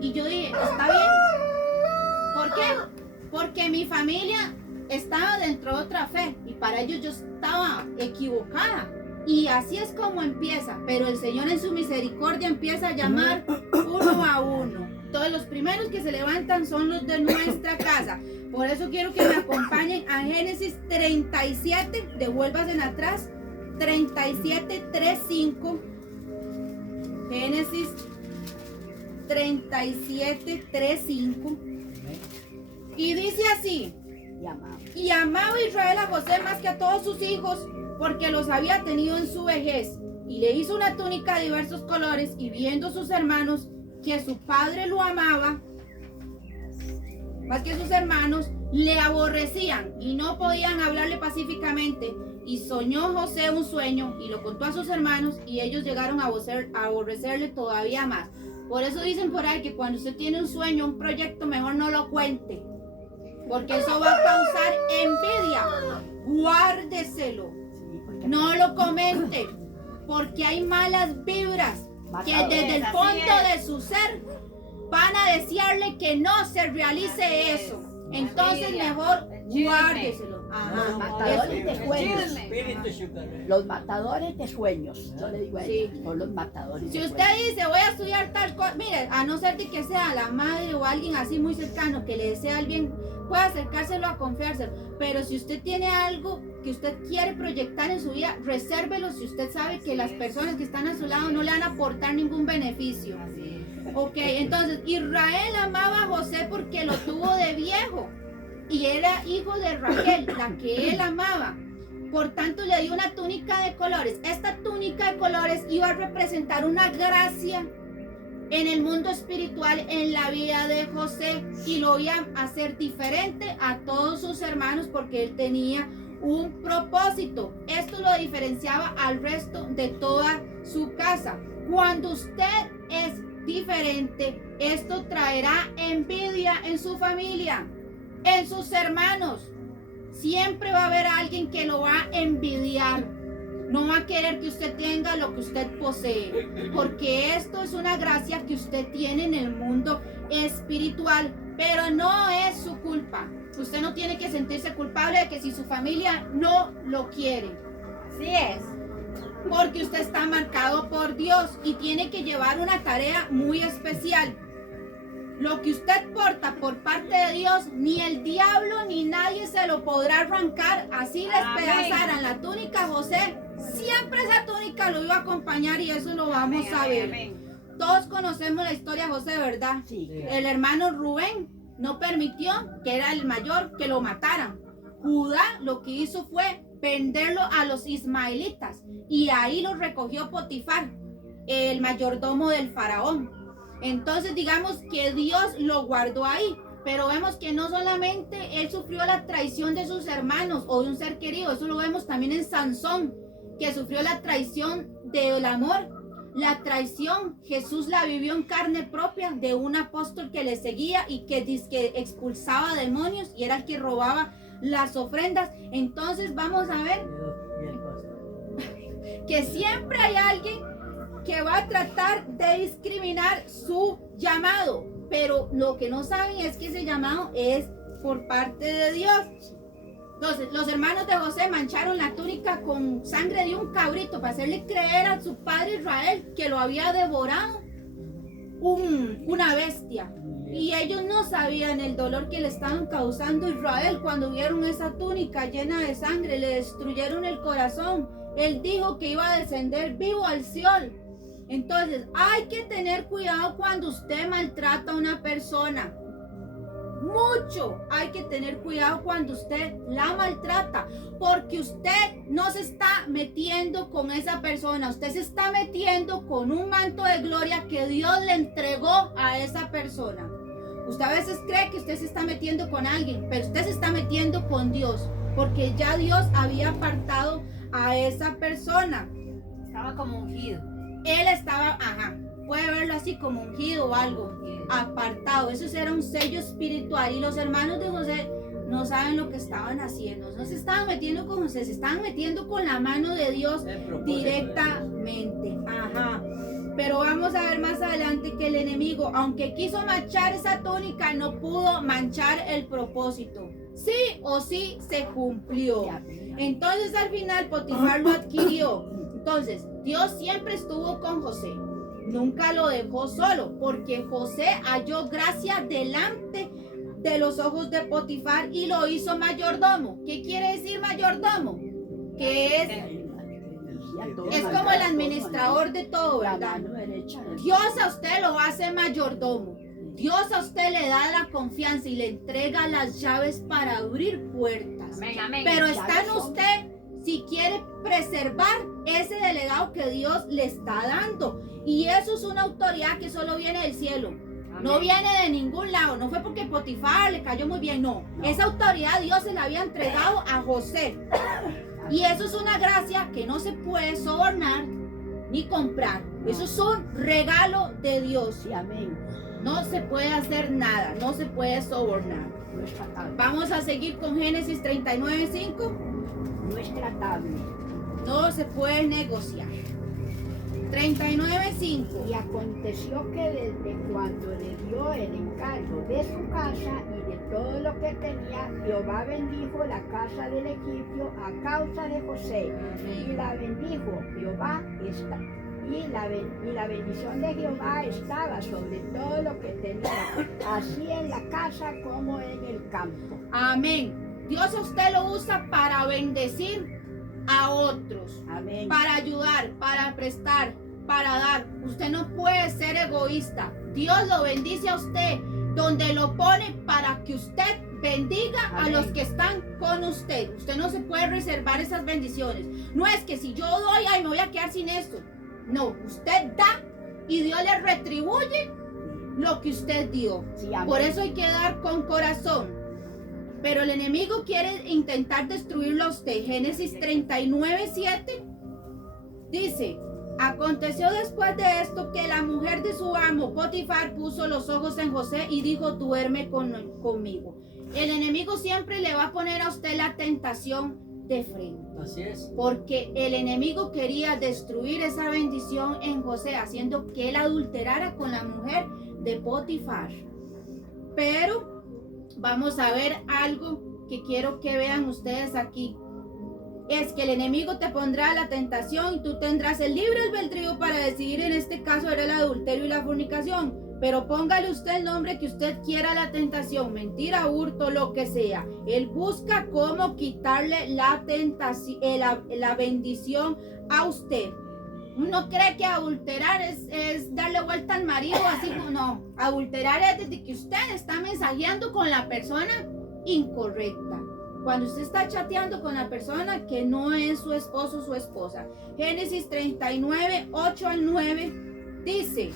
y yo dije, ¿está bien? ¿Por qué? Porque mi familia estaba dentro de otra fe, y para ellos yo estaba equivocada. Y así es como empieza, pero el Señor en su misericordia empieza a llamar uno a uno. Todos los primeros que se levantan son los de nuestra casa. Por eso quiero que me acompañen a Génesis 37, devuélvase en atrás, 37, 3, 5. Génesis 37, 3, 5. Y dice así: Y amaba. y amaba Israel a José más que a todos sus hijos, porque los había tenido en su vejez. Y le hizo una túnica de diversos colores, y viendo sus hermanos que su padre lo amaba más que sus hermanos, le aborrecían y no podían hablarle pacíficamente. Y soñó José un sueño y lo contó a sus hermanos, y ellos llegaron a aborrecerle todavía más. Por eso dicen por ahí que cuando usted tiene un sueño, un proyecto, mejor no lo cuente, porque eso va a causar envidia. Guárdeselo, Sí, porque no lo comente, porque hay malas vibras que desde el Así fondo es. de su ser van a desearle que no se realice eso. Entonces Envidia, mejor el chisme. guárdeselo. Los Ajá. matadores de sueños. Espíritu chucarrero. Los matadores de sueños. Yo le digo a Sí. ella, son los matadores Si de usted sueños. dice voy a estudiar tal cosa, mire, a no ser de que sea la madre o alguien así muy cercano que le desea el bien, puede acercárselo a confiárselo. Pero si usted tiene algo que usted quiere proyectar en su vida, resérvelo si usted sabe que las personas que están a su lado no le van a aportar ningún beneficio. Ok, entonces Israel amaba a José porque lo tuvo de viejo y era hijo de Raquel, la que él amaba. Por tanto, le dio una túnica de colores. Esta túnica de colores iba a representar una gracia en el mundo espiritual, en la vida de José, y lo iba a hacer diferente a todos sus hermanos porque él tenía un propósito. Esto lo diferenciaba al resto de toda su casa. Cuando usted es diferente, esto traerá envidia en su familia, en sus hermanos. Siempre va a haber alguien que lo va a envidiar. No va a querer que usted tenga lo que usted posee, porque esto es una gracia que usted tiene en el mundo espiritual, pero no es su culpa. Usted no tiene que sentirse culpable de que si su familia no lo quiere. Así es. Porque usted está marcado por Dios y tiene que llevar una tarea muy especial. Lo que usted porta por parte de Dios, ni el diablo ni nadie se lo podrá arrancar. Así les Amén. pedazaran la túnica a José, siempre esa túnica lo iba a acompañar, y eso lo vamos a ver. Todos conocemos la historia de José, ¿verdad? Sí. El hermano Rubén no permitió, que era el mayor, que lo mataran. Judá lo que hizo fue venderlo a los ismaelitas y ahí lo recogió Potifar, el mayordomo del faraón. Entonces digamos que Dios lo guardó ahí, pero vemos que no solamente él sufrió la traición de sus hermanos o de un ser querido, eso lo vemos también en Sansón, que sufrió la traición del amor. La traición Jesús la vivió en carne propia de un apóstol que le seguía y que dizque expulsaba demonios y era el que robaba las ofrendas. Entonces vamos a ver Y el pastor. que siempre hay alguien que va a tratar de discriminar su llamado, pero lo que no saben es que ese llamado es por parte de Dios. Entonces, los hermanos de José mancharon la túnica con sangre de un cabrito para hacerle creer a su padre Israel que lo había devorado una bestia. Y ellos no sabían el dolor que le estaban causando a Israel cuando vieron esa túnica llena de sangre, le destruyeron el corazón. Él dijo que iba a descender vivo al Seol. Entonces, hay que tener cuidado cuando usted maltrata a una persona. Mucho hay que tener cuidado cuando usted la maltrata, porque usted no se está metiendo con esa persona, usted se está metiendo con un manto de gloria que Dios le entregó a esa persona. Usted a veces cree que usted se está metiendo con alguien, pero usted se está metiendo con Dios, porque ya Dios había apartado a esa persona. Estaba como ungido. Él estaba, puede verlo así como ungido o algo, apartado. Eso era un sello espiritual. Y los hermanos de José no saben lo que estaban haciendo. No se estaban metiendo con José, se estaban metiendo con la mano de Dios directamente. Pero vamos a ver más adelante que el enemigo, aunque quiso manchar esa túnica, no pudo manchar el propósito. Sí o sí se cumplió. Entonces al final Potifar lo adquirió. Entonces Dios siempre estuvo con José. Nunca lo dejó solo, porque José halló gracia delante de los ojos de Potifar y lo hizo mayordomo. ¿Qué quiere decir mayordomo? Que es como el administrador de todo, ¿verdad? Dios a usted lo hace mayordomo. Dios a usted le da la confianza y le entrega las llaves para abrir puertas. Amén, amén. Pero está en usted si quiere preservar ese delegado que Dios le está dando. Y eso es una autoridad que solo viene del cielo. Amén. No viene de ningún lado. No fue porque Potifar le cayó muy bien, no. Esa autoridad Dios se la había entregado a José. Y eso es una gracia que no se puede sobornar ni comprar. Eso es un regalo de Dios. Sí, amén. No se puede hacer nada, no se puede sobornar. No es tratable. Vamos a seguir con Génesis 39:5. No es tratable. No se puede negociar. 39:5. Y aconteció que desde cuando le dio el encargo de su casa y de todo lo que tenía, Jehová bendijo la casa del egipcio a causa de José. Y la bendijo Jehová y la bendición de Jehová estaba sobre todo lo que tenía, así en la casa como en el campo. Amén. Dios a usted lo usa para bendecir a otros, Amén. para ayudar, para prestar, para dar. Usted no puede ser egoísta. Dios lo bendice a usted donde lo pone para que usted bendiga a Amén. los que están con usted. Usted no se puede reservar esas bendiciones. No es que si yo doy, ay, me voy a quedar sin esto. No, usted da y Dios le retribuye lo que usted dio. Sí, amén. Por eso hay que dar con corazón. Pero el enemigo quiere intentar destruirlo a usted. Génesis 39:7 dice: aconteció después de esto que la mujer de su amo Potifar puso los ojos en José y dijo: duerme conmigo. El enemigo siempre le va a poner a usted la tentación de frente. Así es. Porque el enemigo quería destruir esa bendición en José, haciendo que él adulterara con la mujer de Potifar. Pero vamos a ver algo que quiero que vean ustedes aquí. Es que el enemigo te pondrá la tentación y tú tendrás el libre albedrío para decidir. En este caso era el adulterio y la fornicación. Pero póngale usted el nombre que usted quiera a la tentación, mentira, hurto, lo que sea. Él busca cómo quitarle la tentación, la bendición a usted. Uno cree que adulterar es darle vuelta al marido, así como no. Adulterar es desde que usted está mensajeando con la persona incorrecta. Cuando usted está chateando con la persona que no es su esposo o su esposa. Génesis 39, 8 al 9 dice: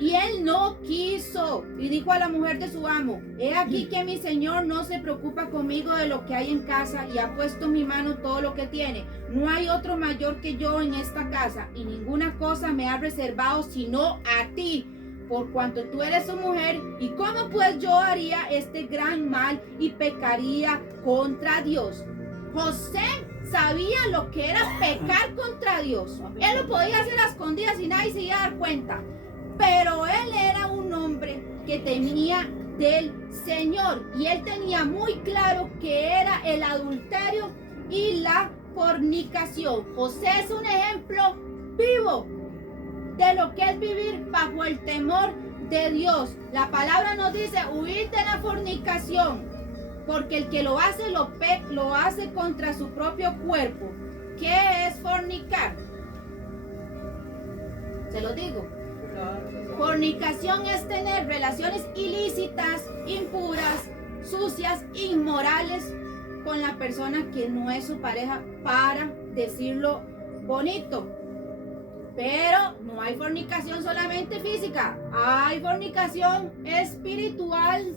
y él no quiso, y dijo a la mujer de su amo: he aquí que mi señor no se preocupa conmigo de lo que hay en casa, y ha puesto en mi mano todo lo que tiene. No hay otro mayor que yo en esta casa, y ninguna cosa me ha reservado sino a ti, por cuanto tú eres su mujer. Y cómo pues yo haría este gran mal y pecaría contra Dios. José sabía lo que era pecar contra Dios. Él lo podía hacer a escondidas y nadie se iba a dar cuenta. Pero él era un hombre que temía del Señor, y él tenía muy claro que era el adulterio y la fornicación. José es un ejemplo vivo de lo que es vivir bajo el temor de Dios. La palabra nos dice: huir de la fornicación, porque el que lo hace lo hace contra su propio cuerpo. ¿Qué es fornicar? Se lo digo. Fornicación es tener relaciones ilícitas, impuras, sucias, inmorales con la persona que no es su pareja, para decirlo bonito. Pero no hay fornicación solamente física, hay fornicación espiritual.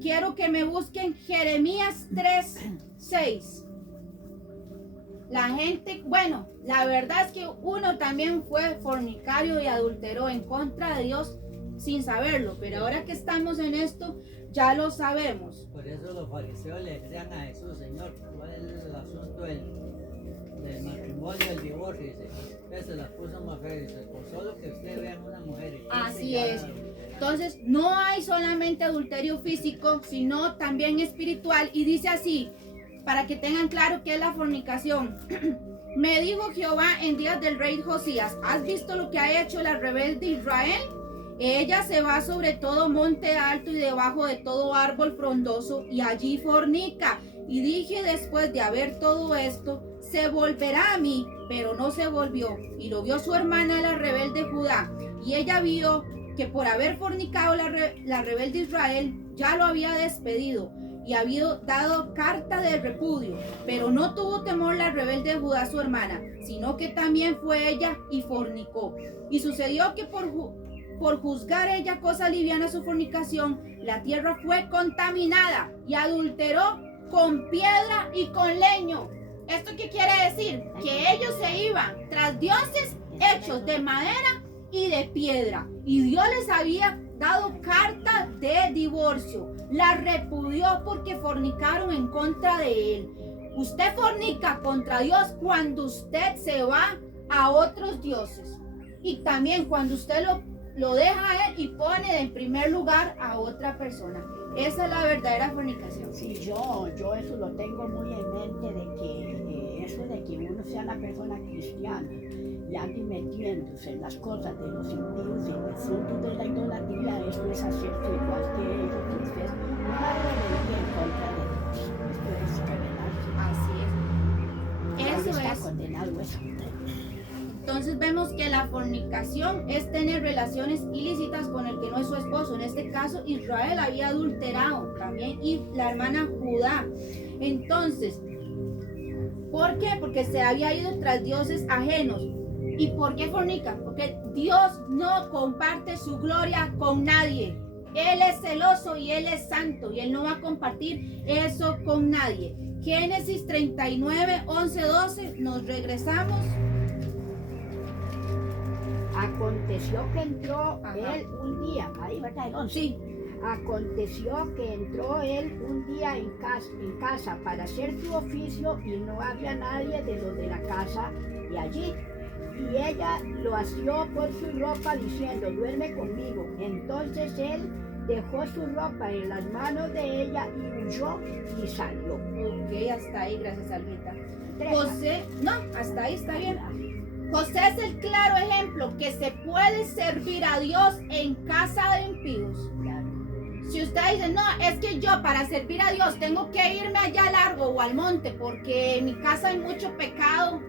Quiero que me busquen Jeremías 3:6. La gente, bueno, la verdad es que uno también fue fornicario y adulteró en contra de Dios sin saberlo, pero ahora que estamos en esto, ya lo sabemos. Por eso los fariseos le decían a Jesús: Señor, ¿cuál es el asunto del matrimonio, el divorcio? Dice, se las puso mujer, dice, por solo que usted vea una mujer. Así es. Entonces, no hay solamente adulterio físico, sino también espiritual, y dice así, para que tengan claro qué es la fornicación. Me dijo Jehová en días del rey Josías: ¿has visto lo que ha hecho la rebelde Israel? Ella se va sobre todo monte alto y debajo de todo árbol frondoso, y allí fornica. Y dije, después de haber todo esto, se volverá a mí, pero no se volvió. Y lo vio su hermana la rebelde Judá, y ella vio que por haber fornicado la rebelde Israel, ya lo había despedido y había dado carta de repudio. Pero no tuvo temor la rebelde Judá su hermana, sino que también fue ella y fornicó. Y sucedió que por juzgar ella cosa liviana su fornicación, la tierra fue contaminada y adulteró con piedra y con leño. ¿Esto qué quiere decir? Que ellos se iban tras dioses hechos de madera y de piedra, y Dios les había dado carta de divorcio. La repudió porque fornicaron en contra de él. Usted fornica contra Dios cuando usted se va a otros dioses, y también cuando usted lo deja a él y pone en primer lugar a otra persona. Esa es la verdadera fornicación. Sí, yo eso lo tengo muy en mente, de que eso de que uno sea la persona cristiana y ande metiéndose en las cosas de los impíos y en el asunto de la idolatría, eso es hacerse igual que ellos, y esto es una rebelión en contra de Dios. Esto es rebelarse. Así es. Eso Está es. condenado eso. Entonces vemos que la fornicación es tener relaciones ilícitas con el que no es su esposo. En este caso, Israel había adulterado también, y la hermana Judá. Entonces, ¿por qué? Porque se había ido tras dioses ajenos. ¿Y por qué fornica? Porque Dios no comparte su gloria con nadie. Él es celoso y Él es santo, y Él no va a compartir eso con nadie. Génesis 39, 11, 12, nos regresamos. Aconteció que entró él un día, ahí verdad, el 11. Sí. Aconteció que entró él un día en casa para hacer su oficio, y no había nadie de los de la casa de allí. Y ella lo asió por su ropa, diciendo: duerme conmigo. Entonces él dejó su ropa en las manos de ella y huyó y salió. Ok, hasta ahí, gracias, Almita. Tres. José, no, hasta ahí está bien. José es el claro ejemplo que se puede servir a Dios en casa de impíos. Si usted dice, no, es que yo para servir a Dios tengo que irme allá largo o al monte porque en mi casa hay mucho pecado,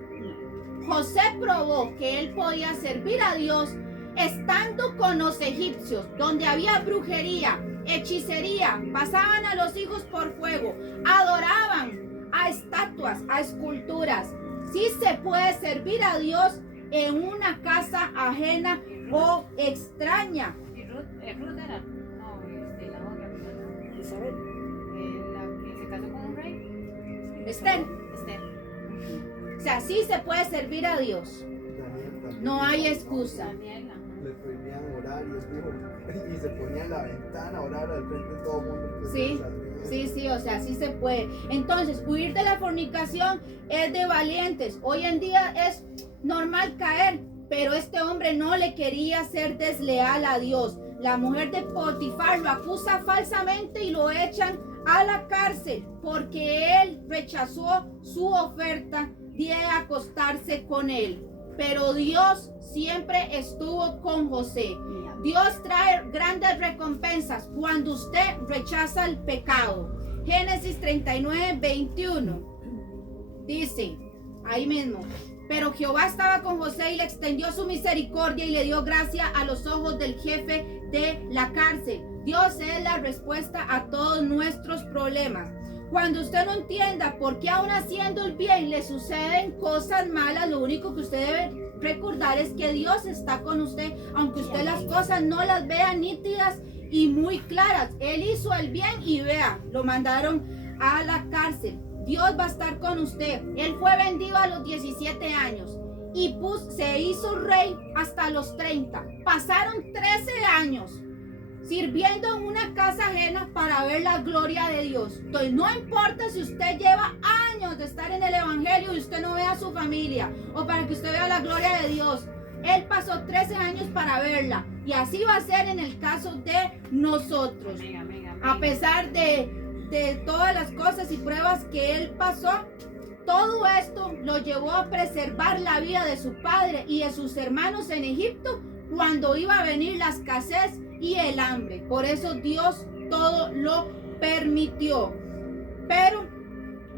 José probó que él podía servir a Dios estando con los egipcios, donde había brujería, hechicería, pasaban a los hijos por fuego, adoraban a estatuas, a esculturas. Sí se puede servir a Dios en una casa ajena o extraña. Y Ruth era, no, la otra, Isabel. la que se casó con un rey. Esther. Esther. O sea, sí se puede servir a Dios. Daniel también. No hay excusa. Daniela. Le prohibían horarios, dijo, y se ponía en la ventana a orar al frente de todo el mundo. Pues, Sí, sí, o sea, sí se puede. Entonces, huir de la fornicación es de valientes. Hoy en día es normal caer, pero este hombre no le quería ser desleal a Dios. La mujer de Potifar lo acusa falsamente y lo echan a la cárcel porque él rechazó su oferta de acostarse con él. Pero Dios siempre estuvo con José. Dios trae grandes recompensas cuando usted rechaza el pecado. Génesis 39, 21. Dice, ahí mismo. Pero Jehová estaba con José y le extendió su misericordia y le dio gracia a los ojos del jefe de la cárcel. Dios es la respuesta a todos nuestros problemas. Cuando usted no entienda por qué aún haciendo el bien le suceden cosas malas, lo único que usted debe recordar es que Dios está con usted, aunque usted las cosas no las vea nítidas y muy claras. Él hizo el bien y vea, lo mandaron a la cárcel. Dios va a estar con usted. Él fue vendido a los 17 años y se hizo rey hasta los 30. Pasaron 13 años sirviendo en una casa ajena para ver la gloria de Dios. Entonces no importa si usted lleva años de estar en el evangelio y usted no vea a su familia, o para que usted vea la gloria de Dios. Él pasó 13 años para verla, y así va a ser en el caso de nosotros. Amén, amén, amén. A pesar de todas las cosas y pruebas que él pasó, todo esto lo llevó a preservar la vida de su padre y de sus hermanos en Egipto cuando iba a venir la escasez y el hambre. Por eso Dios todo lo permitió. Pero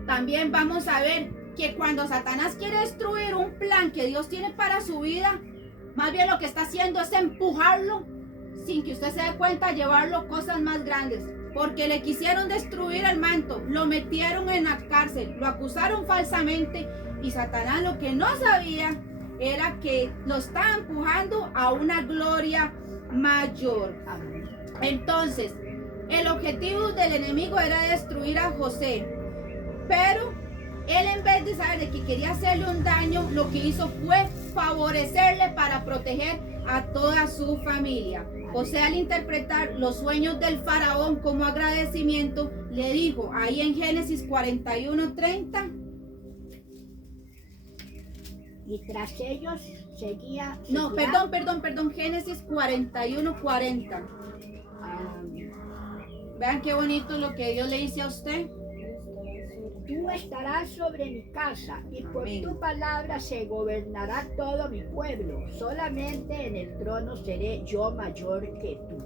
también vamos a ver que cuando Satanás quiere destruir un plan que Dios tiene para su vida, más bien lo que está haciendo es empujarlo sin que usted se dé cuenta, llevarlo a cosas más grandes. Porque le quisieron destruir el manto, lo metieron en la cárcel, lo acusaron falsamente, y Satanás lo que no sabía era que lo estaba empujando a una gloria mayor. Entonces, el objetivo del enemigo era destruir a José, pero él, en vez de saber de que quería hacerle un daño, lo que hizo fue favorecerle para proteger a toda su familia. José, al interpretar los sueños del faraón como agradecimiento, le dijo ahí en Génesis 41:30. Y tras ellos seguía. No, perdón, Génesis 41:40. Vean qué bonito lo que Dios le dice a usted. Tú estarás sobre mi casa, y por Amén. tu palabra se gobernará todo mi pueblo. Solamente en el trono seré yo mayor que tú.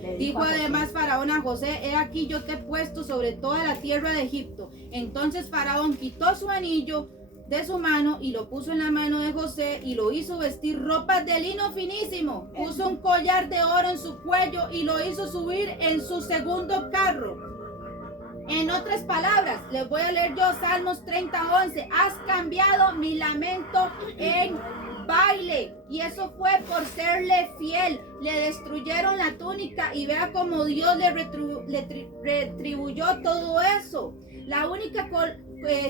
Le Dijo a José. además Faraón a José: he aquí yo te he puesto sobre toda la tierra de Egipto. Entonces Faraón quitó su anillo de su mano y lo puso en la mano de José y lo hizo vestir ropas de lino finísimo. Puso un collar de oro en su cuello y lo hizo subir en su segundo carro. En otras palabras, les voy a leer yo Salmos 30:11. Has cambiado mi lamento en baile. Y eso fue por serle fiel. Le destruyeron la túnica y vea cómo Dios le retribuyó todo eso. La única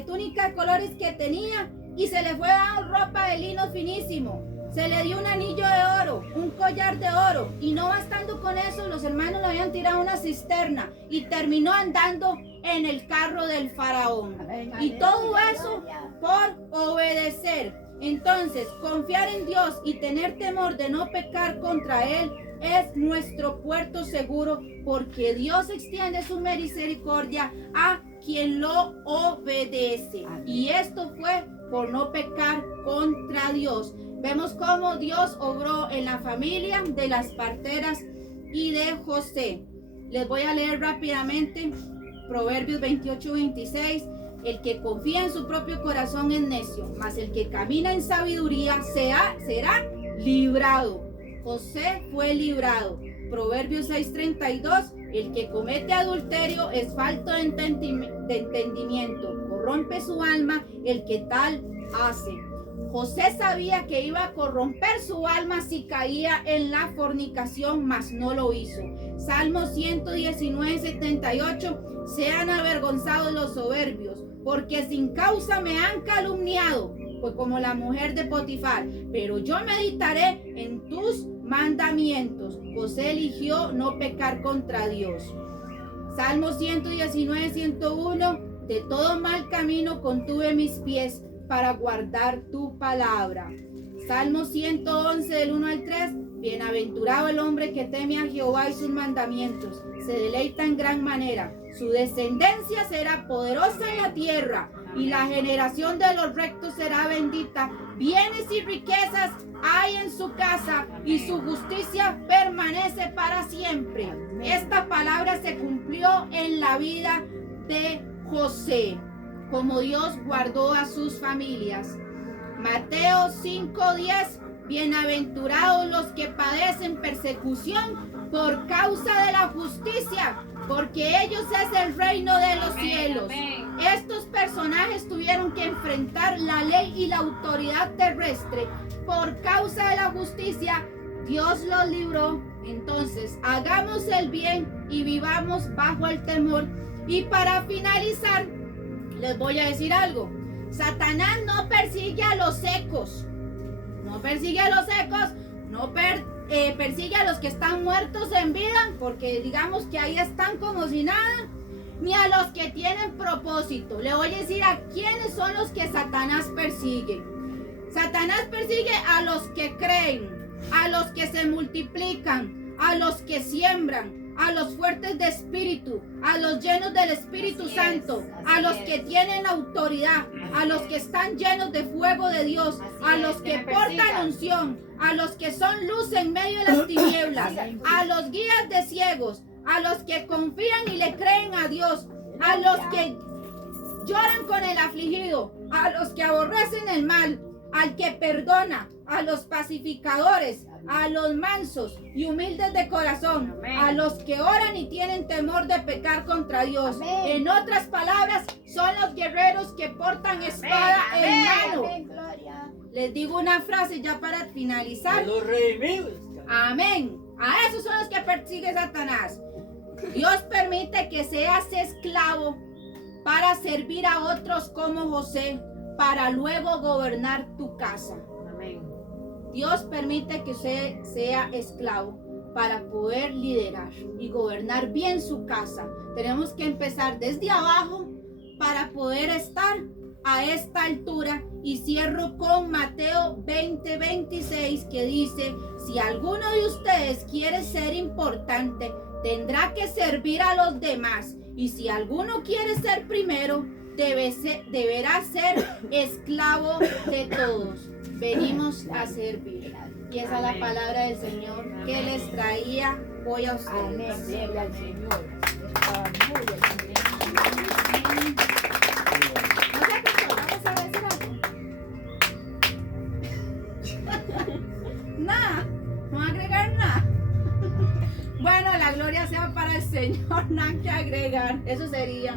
túnica de colores que tenía, y se le fue a ropa de lino finísimo. Se le dio un anillo de oro, un collar de oro, y no bastando con eso, los hermanos le habían tirado a una cisterna y terminó andando en el carro del faraón. Amén, Y amén, todo amén, eso gloria. por obedecer. Entonces, confiar en Dios y tener temor de no pecar contra Él es nuestro puerto seguro, porque Dios extiende su misericordia a quien lo obedece. Amén. Y esto fue por no pecar contra Dios. Vemos cómo Dios obró en la familia de las parteras y de José. Les voy a leer rápidamente Proverbios 28:26. El que confía en su propio corazón es necio, mas el que camina en sabiduría será librado. José fue librado. Proverbios 6:32, el que comete adulterio es falto de entendimiento, corrompe su alma el que tal hace. José sabía que iba a corromper su alma si caía en la fornicación, mas no lo hizo. Salmo 119:78, sean avergonzados los soberbios, porque sin causa me han calumniado, pues como la mujer de Potifar, pero yo meditaré en tus mandamientos. José eligió no pecar contra Dios. Salmo 119:101, de todo mal camino contuve mis pies para guardar tu palabra. Salmo 111 del 1 al 3, bienaventurado el hombre que teme a Jehová y sus mandamientos, se deleita en gran manera. Su descendencia será poderosa en la tierra y la generación de los rectos será bendita. Bienes y riquezas hay en su casa y su justicia permanece para siempre. Esta palabra se cumplió en la vida de José, como Dios guardó a sus familias. Mateo 5:10, bienaventurados los que padecen persecución por causa de la justicia, porque ellos es el reino de los cielos. Estos personajes tuvieron que enfrentar la ley y la autoridad terrestre por causa de la justicia. Dios los libró. Entonces, hagamos el bien y vivamos bajo el temor. Y para finalizar, les voy a decir algo. Satanás no persigue a los secos. No persigue a los secos. No persigue a los que están muertos en vida, porque digamos que ahí están como si nada. Ni a los que tienen propósito. Le voy a decir a quiénes son los que Satanás persigue. Satanás persigue a los que creen, a los que se multiplican, a los que siembran, a los fuertes de espíritu, a los llenos del Espíritu Santo, a los que tienen autoridad, a los que están llenos de fuego de Dios, a los que portan unción, a los que son luz en medio de las tinieblas, a los guías de ciegos, a los que confían y le creen a Dios, a los que lloran con el afligido, a los que aborrecen el mal, al que perdona, a los pacificadores, a los mansos y humildes de corazón, a los que oran y tienen temor de pecar contra Dios. En otras palabras, son los guerreros que portan espada en mano. Les digo una frase ya para finalizar. Los redimidos. Amén. A esos son los que persigue Satanás. Dios permite que seas esclavo para servir a otros como José, para luego gobernar tu casa. Amén. Dios permite que usted sea esclavo para poder liderar y gobernar bien su casa. Tenemos que empezar desde abajo para poder estar a esta altura. Y cierro con Mateo 20:26, que dice: si alguno de ustedes quiere ser importante, tendrá que servir a los demás. Y si alguno quiere ser primero, deberá ser esclavo de todos. Venimos a servir. Y esa es la palabra del Señor que les traía hoy a ustedes. Amén. Gloria al Señor. Estaba muy bien. No sé qué son, vamos a decir algo. Nada, no voy a agregar nada. Bueno, la gloria sea para el Señor, nada que agregar. Eso sería.